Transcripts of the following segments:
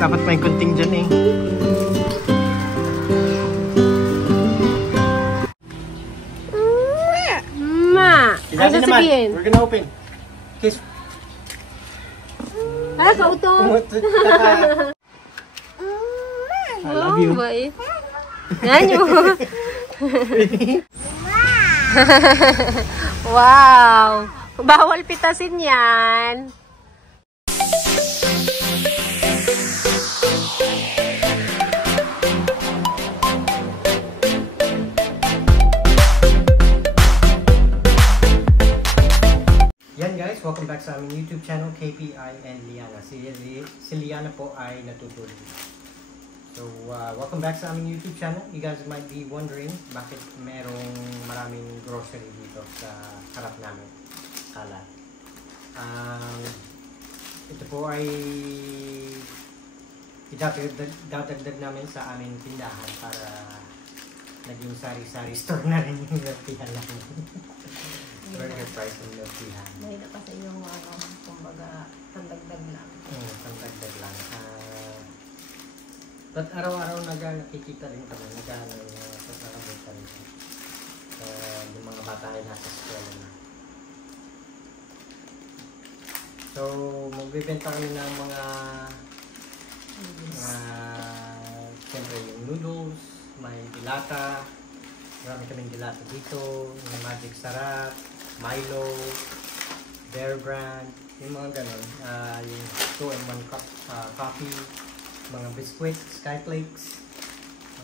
Dapat may kunting dyan eh. Ano sasabihin? We're gonna open. Kiss. Ay, kauto. I love you. Ganyo. Wow. Bawal pitasin yan. Yan guys, welcome back sa aming YouTube channel, KPI and Liana. Si Liana po ay natutulog. So, welcome back sa aming YouTube channel. You guys might be wondering bakit merong maraming grocery dito sa harap namin. Kalat. Ito po ay idadagdag namin sa aming tindahan para naging sari-sari store na rin yung lapihan namin. Burger price ng lapihan. Mahina pa sa inyong kumbaga, pandagdag lang. Pandagdag lang. But araw-araw nakikita rin kami, nakabota rin yung mga bata ay nasa eskwela na. So, magbibenta kami ng mga siyempre yung noodles, may dilata, marami kaming dilata dito, yung Magic Sarap, Milo, Bear Brand, yung mga ganon, yung 2-in-1 cup coffee, mga biscuits, skyflakes,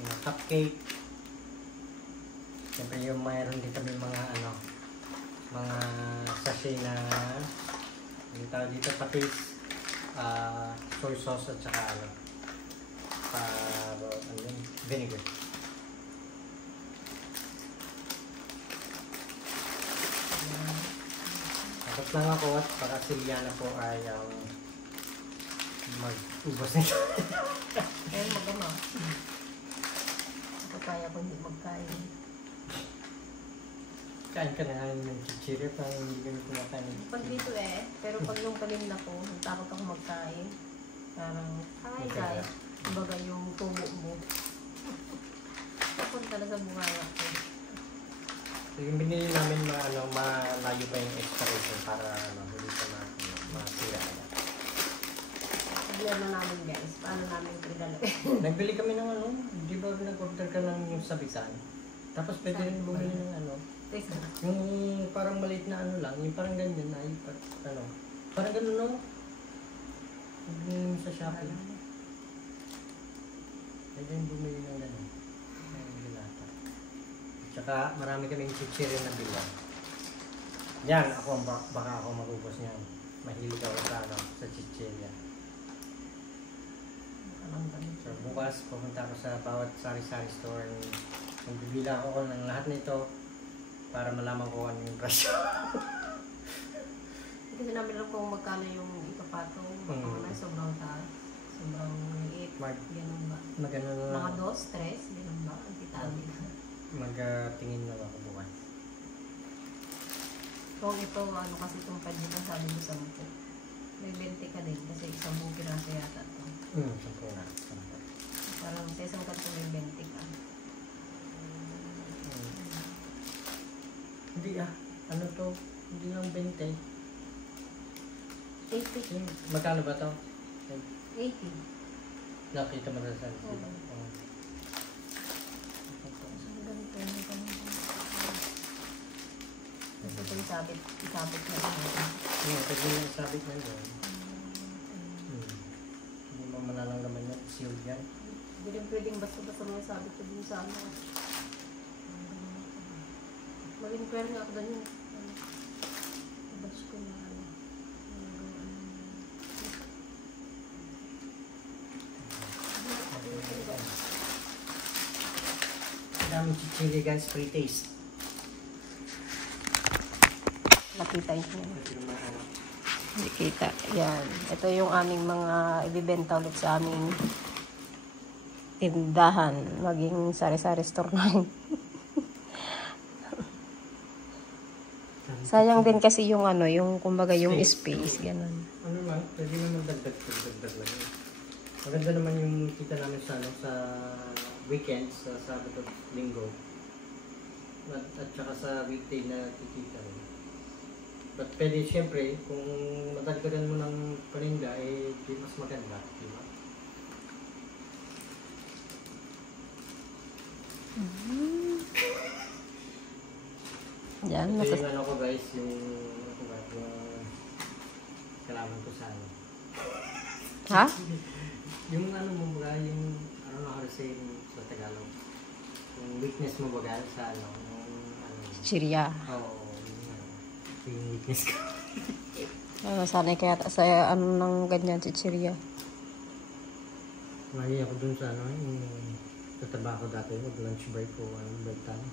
mga cupcake. Siyempre yung mayroon din kami mga mga sachet na yung tawag dito, patis, soy sauce at saka vinegar. Tapos lang ako at baka si Liana po ay mag-ubos nito. Ayun, magama. Ako kaya ko hindi magkain. Kain ka na ng chichirya pa hindi kami kumakain. Pag dito pero pag yung paninda ko, takot ako magkain. Parang, hi guys, kumbaga yung tubo mo. Takot talaga sa bungaya ko. So yung binili namin malayo pa yung expiration para hindi pa masira. Sabihan na namin guys, paano namin ito idala? Nagbili kami ng di ba nag-order ka ng yung sabitan? Tapos pwede rin bumili ng yung parang maliit na lang, yung parang ganyan na, parang ganun sa Shopee. Pwede rin bumili ng ganun. Tsaka marami kaming chichirin na bilang. Yan, baka ako magubos niyan. Mahilig ako sa chichirya. So bukas, pupunta ako sa bawat sari-sari store. Magbibila ako ng lahat nito para malaman ko ano yung presyo. Kasi namin lang kung magkano yung ipapatong. Sobrang taas. Sobrang liit. Ganun ba? Mga 2, 3, ganun ba? Ang titaan nila. Magtingin na ako bukas. Kung ito, kasi itong panjitan sabi mo 10. May 20 ka din kasi 10 piraso yata ito. 10 na. Parang sa isang kanto may 20 ka. Hindi to? Hindi lang 20. 80. Magkano ba to? 80. Nakita mo sa saan? Kasi ito isabit na lang. Pwede yung sabit na yun. Hindi mo manalanggaman yan. Sealed yan. Hindi rin pwedeng basta-basta mga sabit ko din sa mag-inquire nga ako doon yun. Batch ko na Daming chichiri guys, free taste. Nakita nyo. Hindi kita. Yan. Ito yung aming mga ibibenta ulit sa aming tindahan. Maging sari-sari store na yun. Sayang din kasi yung yung kumbaga yung space, ganun. Ano lang, pwede na magdagdag lang. Maganda naman yung kita namin sa, ano, sa weekends, sa Sabado at Linggo. At saka sa weekday na kikita rin. But pwede siyempre, kung madagdagan mo ng paninda, eh di mas maganda, di ba? Yan, ito yung ano ko guys, yung kalaban ko sa ano. Ha? Yung ano mo ba, yung ano na how to say sa Tagalog. Yung weakness mo ba sa ano, yung ano. Chiria. Oo, yung weakness ko. Sanay kaya sa ano ng ganyan si Chiria. Lagi ako dun sa ano, yung tataba ko dati, mag-lunch break ko, break time.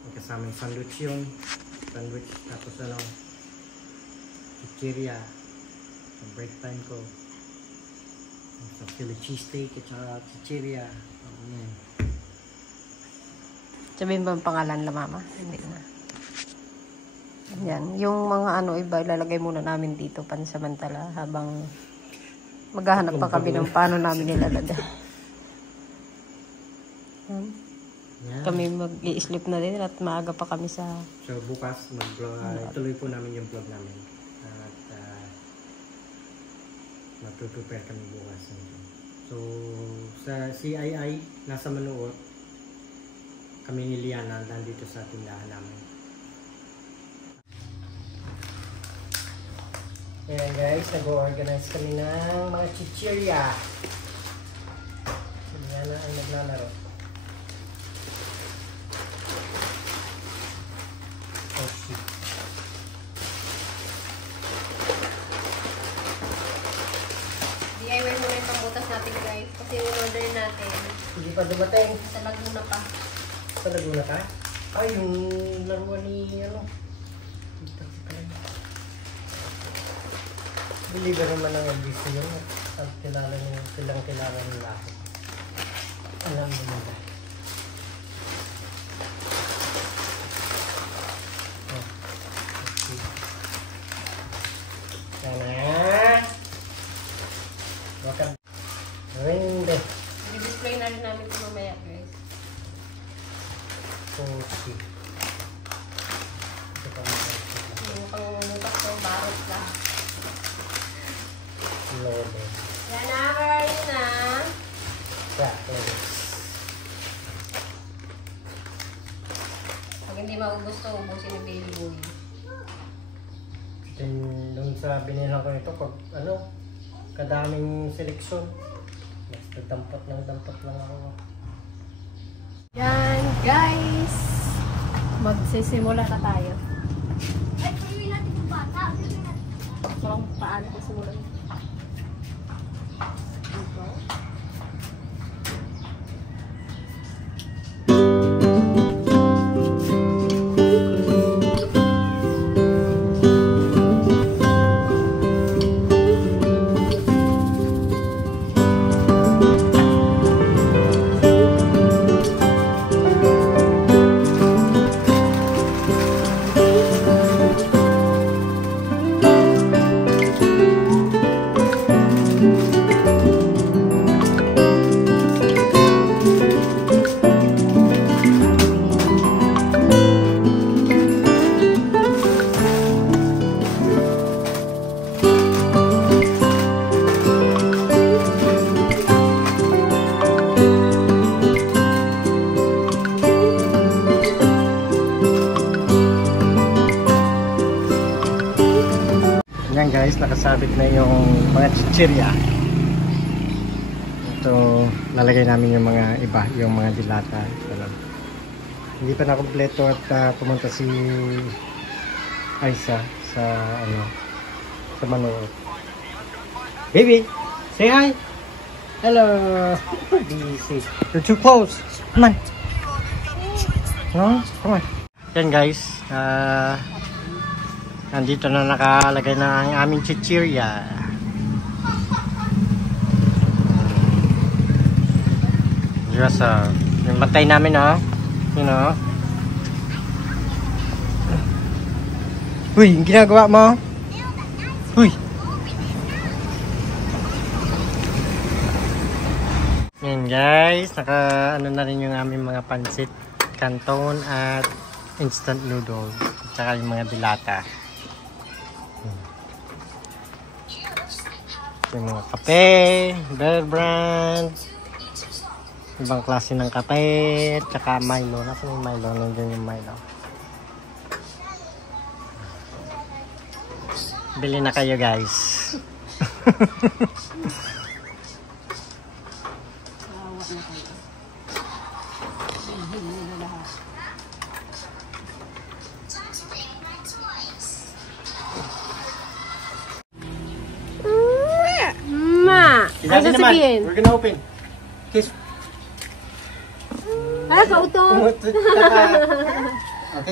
May kasamang sandwich yun. Sandwich, tapos ano, chichirya. Sa break time ko. Sa Philly cheesesteak at saka chichirya. Sabihin ba ang pangalan la mama? Hindi na. Yan. Yung mga ano iba, ilalagay muna namin dito pansamantala habang maghahanap pa kami ng paano namin nilalagay. Yeah. Kami mag-i-sleep na din at maaga pa kami sa... So bukas, tuloy po namin yung vlog namin. At mag-prepare kami bukas. So sa CII, nasa Manuot, kami ni Liana nandito sa tindahan namin. Ayan guys, nag-organize kami ng mga chichirya. Si Liana ay naglalaro. Oh shit. DIY muna yung pangbutas natin guys. Kasi yung order natin. Hindi pa dumating. Sa Laguna pa. Sa Laguna ka? Ay, yung laruan ni ano. Deliver naman ng LBC yun. At kilala niyo, silang kilala nila ako. Alam mo na. Sana. Bakit? Rinde. I-display na rin namin ito mamaya guys. Pusi. Ito pa mga Yung pangbutas ng barot lang. lode. Yan na, Marina. Chocolates. Pag hindi maubos to, ubusin ni Baby Boy. Then, dun sa binilang ko ito, pag ano, kadaming seleksyon. Basta dampat lang ako. Yan, guys. Magsisimula na tayo. Ay, pwede natin yung bata. So, paano ko simulan? Dito. Yan guys, nakasabit na yung mga chichirya. Ito, lalagay namin yung mga iba, yung mga dilata. Hindi pa na kompleto at pumunta si Aisa sa ano, sa Manuot. Baby, say hi. Hello. Busy. You're too close. Come on. No? Come on. Yan guys, nandito na nakalagay na ang aming chichirya. Yes, yung matay namin, you know. Uy, yung ginagawa mo? Uy. Yan guys, ano na rin yung aming mga pansit canton at instant noodles. Tsaka yung mga dilata. Yung mga kape, Bear Brand, ibang klase ng kape, tsaka Milo. Nasaan yung Milo? Nandiyan yung Milo. Bili na kayo guys. Ano sasabihin? We're gonna open. Kiss. Ah, kauto. Okay,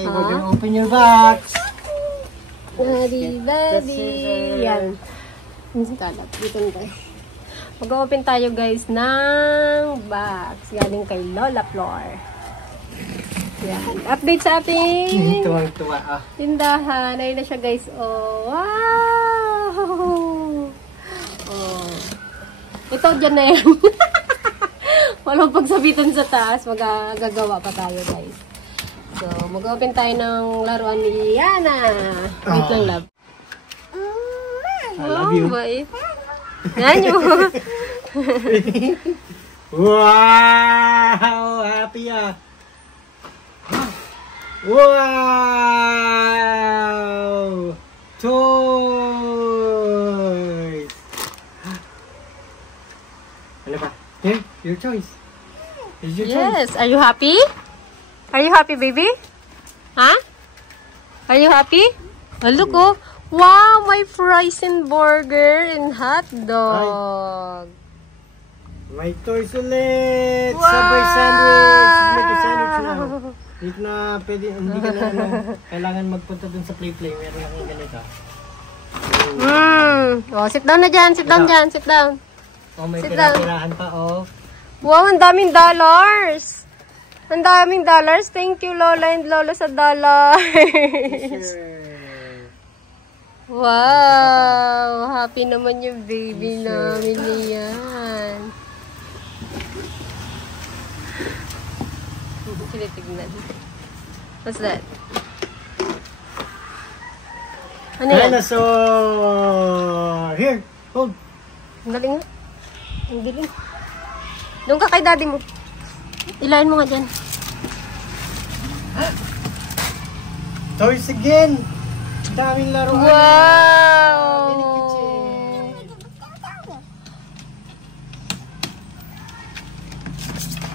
we're gonna open your box. Buddy. Yan. Kalap. Dito na tayo. Mag-open tayo guys ng box. Galing kay Lola Flor. Yan. Update sa ating Tuwang-tuwa ah. tindahan. Ayun na siya guys. Oh, wow! Oh. Ito dyan na yan. Walang pagsabitan sa taas. Magagawa pa tayo guys. So, mag-open tayo ng laruan ni Liana. Wait lang, love. I love you. Boy. Yan yung... Wow! Happy ah! Wow! Toys! Ano ba? Here, your choice. It's your choice. Yes. Are you happy? Are you happy, baby? Huh? Are you happy? Oh, look, oh. Wow, my fries and burger and hot dog. May toys ulit! Wow! Subway sandwich! Make a sandwich now. Hindi na pwede, hindi ka na kailangan magpunta dun sa play. Meron akong ganito. Oh, sit down na dyan. Sit down dyan. Sit down. Oh, may Sit down. pira-pirahan pa, oh. Wow, ang daming dollars. Ang daming dollars. Thank you, Lola and Lola sa dollars. Sure. Wow! Happy naman yung baby namin niyan. Tinitignan. What's that? Ano yan? Dinosaur! Here, hold. Ang galing nga. Ang galing. Doon ka kay daddy mo. Ilayin mo nga dyan. Toys again! Daming laruan. Wow! Mini kitchen.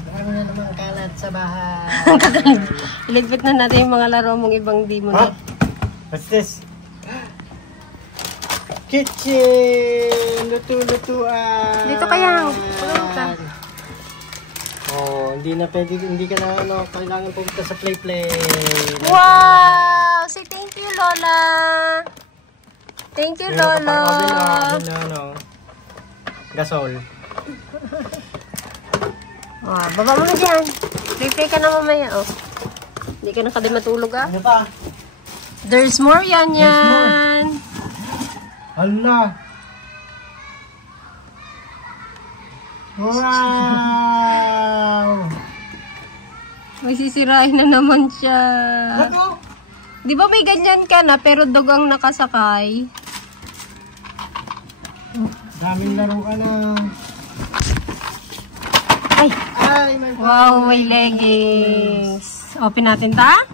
Marami na naman kalat sa bahay. Iligpit na natin yung mga laro mong ibang di mo Huh? na. What's this? Kitchen! Luto-lutuan! Dito kaya. Tulungan ka. Oh, hindi na pwede, hindi ka na kailangan pumunta sa play. Wow! Say thank you, Lola. Thank you, Lola. Gasol. Oh, baba mo na dyan. Play ka na mamaya, oh. Hindi ka na kada matulog, ah. Ano pa? There's more yan. Hala! Wow! May sisirain na naman siya. Ano? Di ba may ganyan ka na, pero dog ang nakasakay? Daming laruan na. Ay! Ay, may Wow, may leggings. Open natin ta?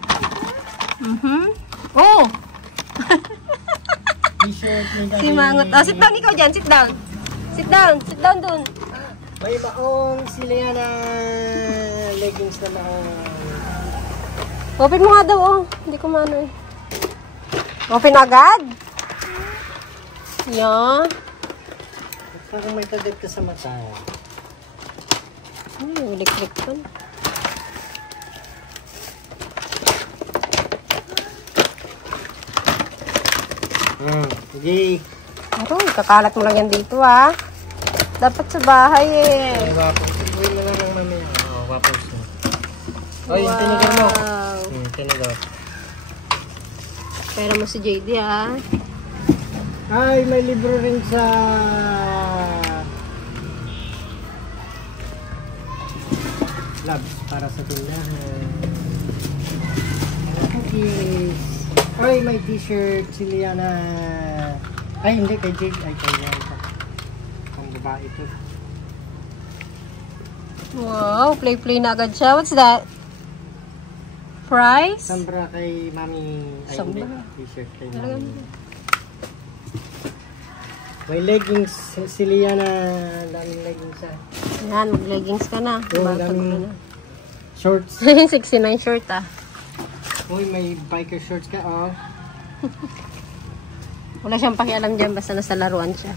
Oh! t-shirt. May Si Mangot. Oh, sit down ikaw dyan. Sit down. Sit down. Sit down dun. May maong si Liana. Leggings na maong. Open mo nga daw, oh. Hindi ko maano eh. Open agad? Yeah. Parang may kagat ka sa mata. Electric fan. Sige. Aroy, kakalat mo lang yan dito, ah. Dapat sa bahay, eh. Ay, wapos. Uy mo na lang mami. Oo, wapos. Ay, yung tinigar mo. Tinigar. Pera mo si JD, ah. Ay, may libro rin sa... gloves para sa tindahan. Cookies. Oy, may t-shirt si Liana. Ay, hindi. Kay Jade. Ay, kay Liana. Ang babae ito. Wow, play na agad siya. What's that? Price? Sambra kay Mami. Ay, Sambra. hindi. T-shirt kay Mami. May leggings si Liana. Daming leggings siya. Yan, mag-leggings ka na. Oo, Bakit daming na? shorts. 69 short ah. Uy, may biker shorts ka, oh. Wala siyang pakialam dyan, basta nasa laruan siya.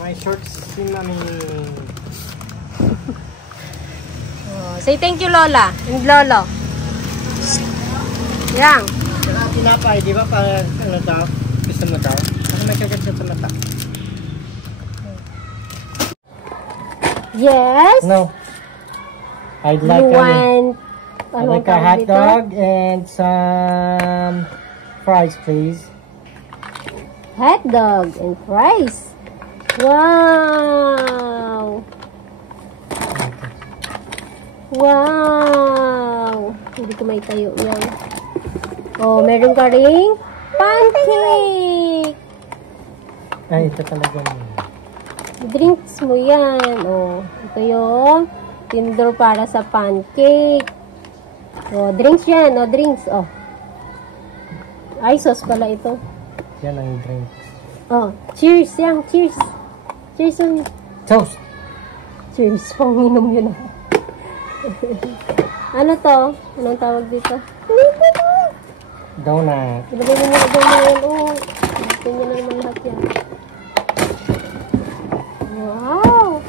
May shorts si Mami. Oh, say thank you, Lola. And Lolo. Yang. Saka tinapay, di ba? Para ano daw? Gusto mo daw? Kasi may kagat siya sa mata. Yes? No. I'd like You want... I'd like a hot dog and some fries, please. Hot dog and fries. Wow! Wow! Hindi ko may tayo yan. Oh, meron ka ring pancake! Ay, ito talaga. Drinks mo yan. Oh, ito yung tinder para sa pancake. Oh, drinks yan. Oh, drinks. Oh. Ay, sauce pala ito. Yan ang drink. Oh, cheers yan. Cheers. Cheers on. Toast! Cheers. Panginom yun ah. Ano to? Anong tawag dito? Donut. Ilagay mo muna doon na yan. Oh, gusto niya na naman lahat yan. Wow!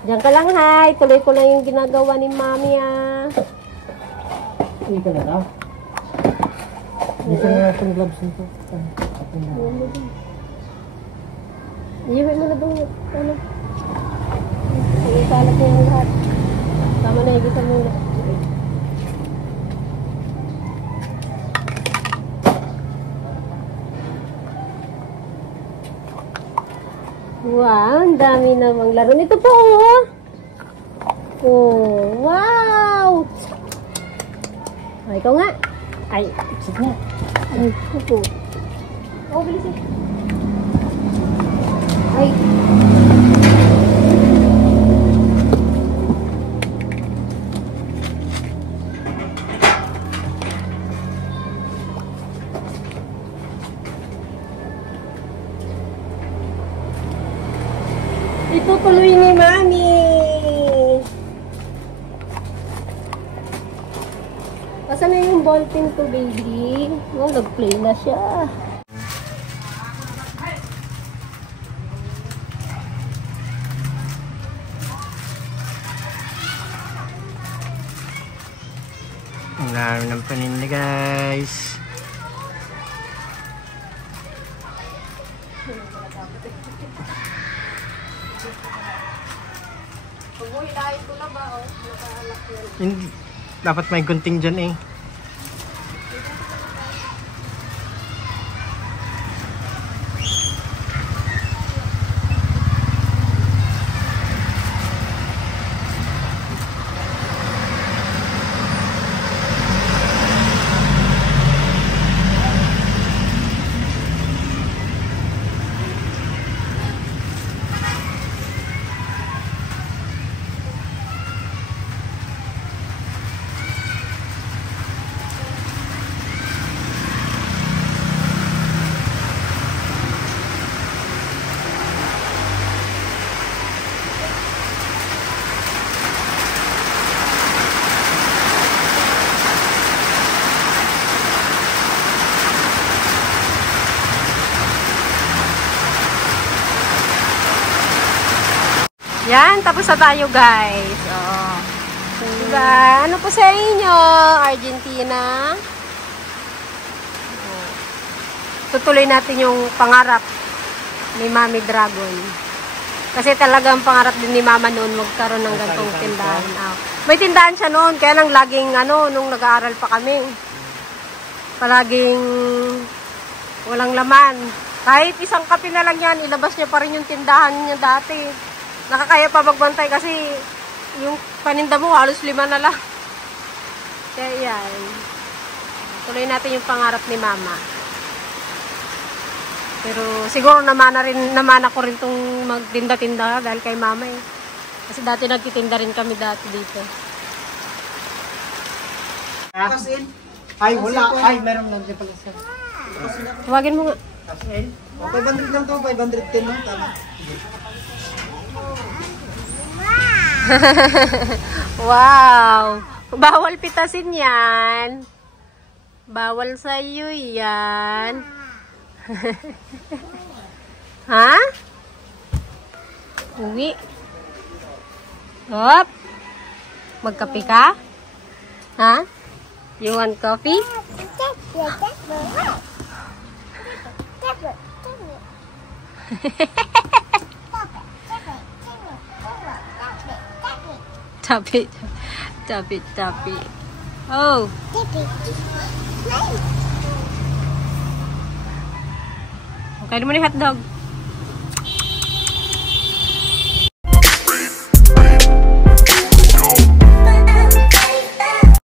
Diyan ka lang, hay. Tuloy ko lang yung ginagawa ni Mami, ah. Hindi ka na daw? Hindi ka na natin gloves nito. Iiwit mo na doon. Ano? Isalat niya yung lahat. Tama na, higisa muna. Wow, ang dami namang laro. Ito po, oh. Oh, wow! Ay, ikaw nga. Ay, Sit na. ay, ito. Oh, bilisin. Ay. Itutuloy ni Mami. Asan na yung ballpen ko, baby? Oh, nag-play na siya. Ang dami ng paninda, guys. Hindi. Dapat may gunting dyan eh. Yan, tapos na tayo, guys. Oh. Diba? Ano po sa inyo? Argentina. Oh. Tutuloy natin yung pangarap ni Mami Dragon. Kasi talagang pangarap din ni Mama noon magkaroon ng gantong tindahan. Oh. May tindahan siya noon, kaya lang laging nung nag-aaral pa kami. Palaging walang laman. Kahit isang kape na lang yan, ilabas niya pa rin yung tindahan niya dati. Nakakaya pa magbantay kasi yung paninda mo, halos 5 na lang. Kaya yan. Tuloy natin yung pangarap ni Mama. Pero siguro naman ako rin itong magtinda-tinda dahil kay Mama eh. Kasi dati nagtitinda rin kami dati dito. Ay, wala. Ay, meron lang din pala siya. Tawagin mo nga. 500 lang to, 510 lang. Tama. Wow! Bawal pitasin yan. Bawal sa'yo yan. Ha? Uwi. Hop. Magkape ka? Ha? You want coffee? Tapi. Oh. Okay naman yung hotdog.